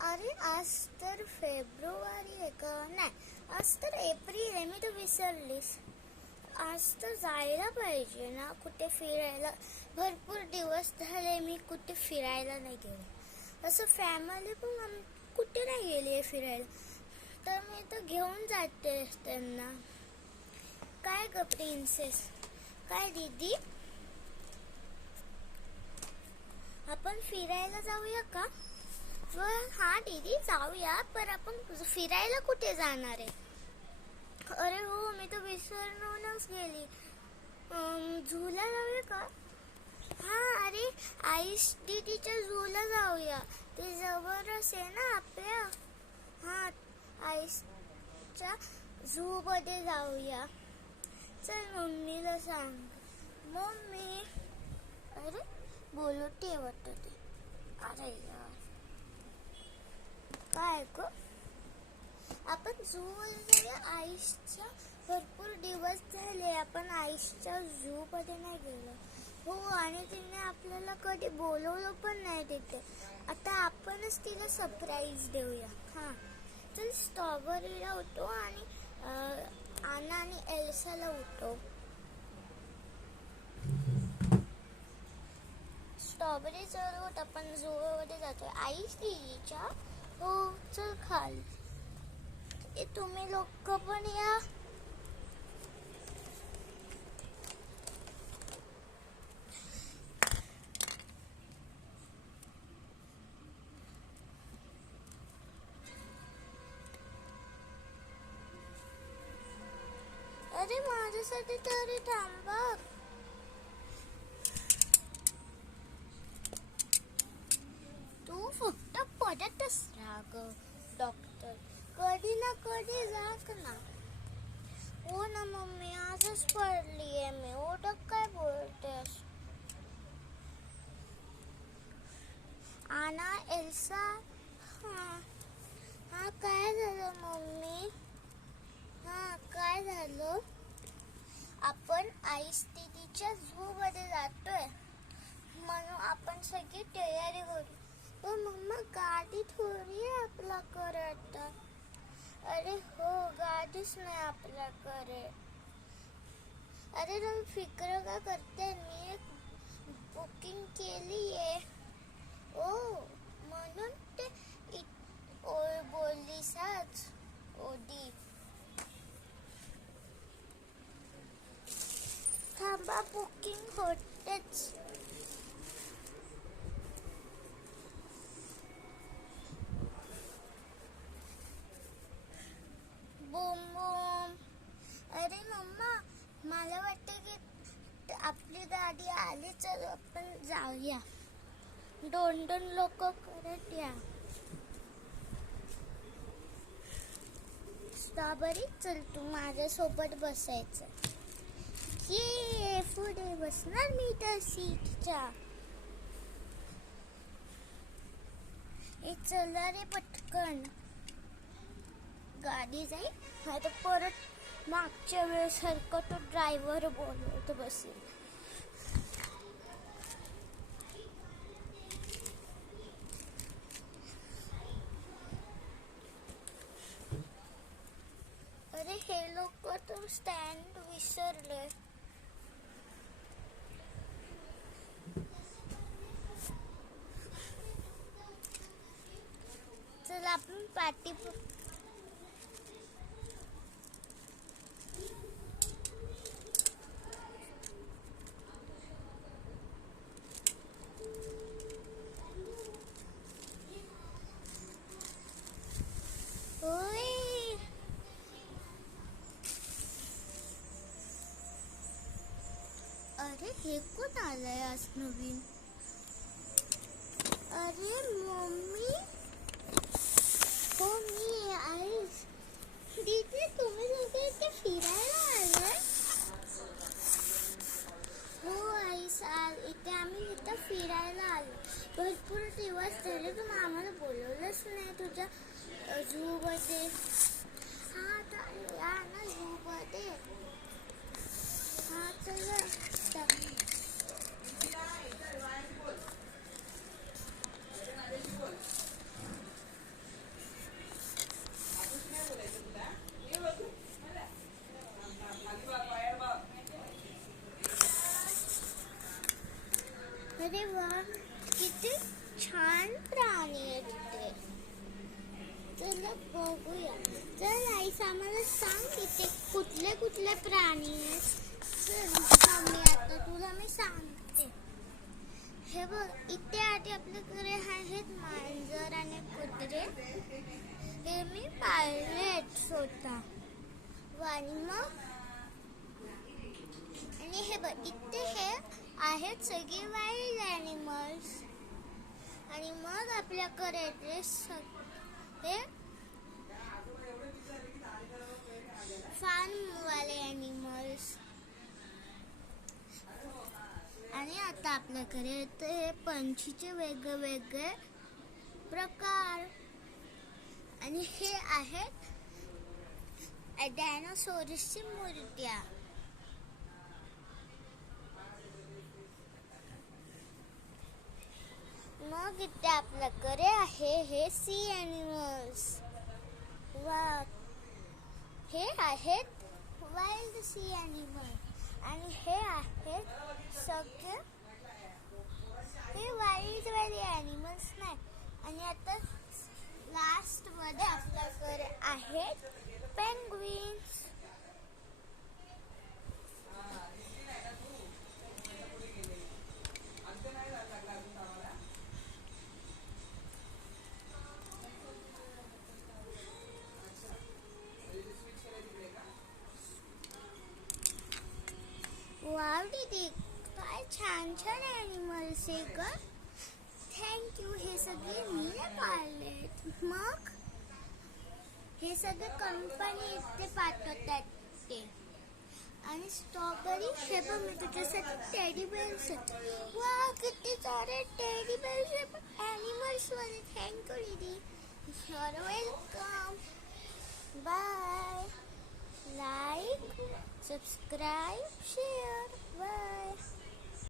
अरे आज तर फेब्रुवारी आहे का? नाही, आज तर एप्रिल आहे. मी तर विसरलीस. आज तर जायला पाहिजे ना कुठे फिरायला. भरपूर दिवस झाले मी कुठे फिरायला नाही गेले. असं फॅमिली पण कुठे नाही गेली आहे फिरायला. तर मी तर घेऊन जाते त्यांना. काय ग प्रिन्सेस? काय दीदी, आपण फिरायला जाऊया का? हा दीदी जाऊया, पण आपण फिरायला कुठे जाणार आहे? अरे हो, मी तर विसरूनच गेली. झूला जाऊया का? हा, अरे आईस दीदीच्या झूला जाऊया. ते जवळच आहे ना आपल्या. हा, आईसच्या झू मध्ये जाऊया. चल मम्मीला सांग. मम्मी, अरे बोलू ठेवत होते. अरे यार, काय ग? आपण झू मध्ये आईसच्या भरपूर दिवस झाले आपण आईसच्या झू मध्ये नाही गेलो. हो, आणि तिने आपल्याला कधी बोलवलं पण नाही तिथे. आता आपणच तिला सरप्राईज देऊया. हा, चल स्ट्रॉबेरीला उठव आणि आना आणि एल्साला उठव. स्ट्रॉबेरी चल उठ, आपण झू मध्ये जातोय आईस दीदीच्या. हो चल खाली. तुम्ही लोक पण या. अरे माझ्यासाठी तरी थांबा. तू फक्त पडतच राहा ग डॉक्टर. कधी ना कधी जाक ना. हो ना मम्मी, आजच पडलीये मी. ओळख काय बोलतेस? आना, एल्सा. हा काय झालं मम्मी? हा काय झालं? आपण आईस दीदीच्या झू मध्ये जातोय, म्हणून आपण सगळी तयारी करू. पण मम्मा, गाडी थोडी आहे आपल्याकडे आता. अरे हो, गाडीच नाही आपल्याकडे. अरे तुम्ही फिक्र का करते? मी एक बुकिंग केली आहे. ओ, म्हणून ते बोललीस आज ओदी. थांबा, बुकिंग होतेच. Boom boom. अरे मम्मा, मला वाटतं की आपली गाडी आली, तर आपण जाऊया. दोन दोन लोक करत या. स्ट्रॉबेरी चल, तू माझ्यासोबत बसायचं. ये पुढे बसणार मी त्या सीटच्या. चला रे पटकन. गाडी जाईल. हा तर परत मागच्या वेळेसारखं तो ड्रायव्हर बोलवत बसेल. अरे हे लोक तर स्टँड विसरले. चला आपण पार्टी. अरे हे कोण आलंय आज नवीन? अरे मम्मी, हो मी आईस दीदी. तुम्ही लोक इथे फिरायला आलाय? हो आईस, इथे आम्ही इथं फिरायला आलो. भरपूर दिवस झाले, तुम्ही आम्हाला बोलवलंच नाही तुझ्या झू मध्ये. हा तर या ना झू मध्ये. हा चला. इथे कुठले कुठले प्राणी आहेत मम्मी आता तुला मी सांगते. हे बघ इथे आधी आपल्याकडे आहेत मांजर आणि कुत्रे. हे मी पाळलेत स्वतः. आणि मग आणि हे बघ इथे हे आहेत सगळे वाईल्ड ॲनिमल्स. आणि मग आपल्याकडे हे फार्मवाले ॲनिमल्स. आणि आता आपल्याकडे हे पंछीचे वेगवेगळे प्रकार. आणि हे आहेत डायनासोरसची मूर्त्या. मग इथे आपल्याकडे आहे हे सी ॲनिमल्स. वा हे आहेत वाईल्ड सी ॲनिमल. आणि हे आहेत सगळे हे वाईल्ड वाले ॲनिमल्स नाही. आणि आता लास्ट मध्ये आपल्याकडे आहेत पेंग्विन्स. वाव दीदी काय छान छान ॲनिमल्स आहे ग. थँक्यू. हे सगळे मी पाळलेत. मग हे सगळे कंपनी इथे पाठवतात ते. आणि स्ट्रॉबेरी हे पण मी तुझ्यासाठी टेडी बेल्स. वा किती सारे टेडी बेल्स ॲनिमल्स वाले. थँक्यू दीदी. You're welcome. Bye. Like, subscribe, share. Bye.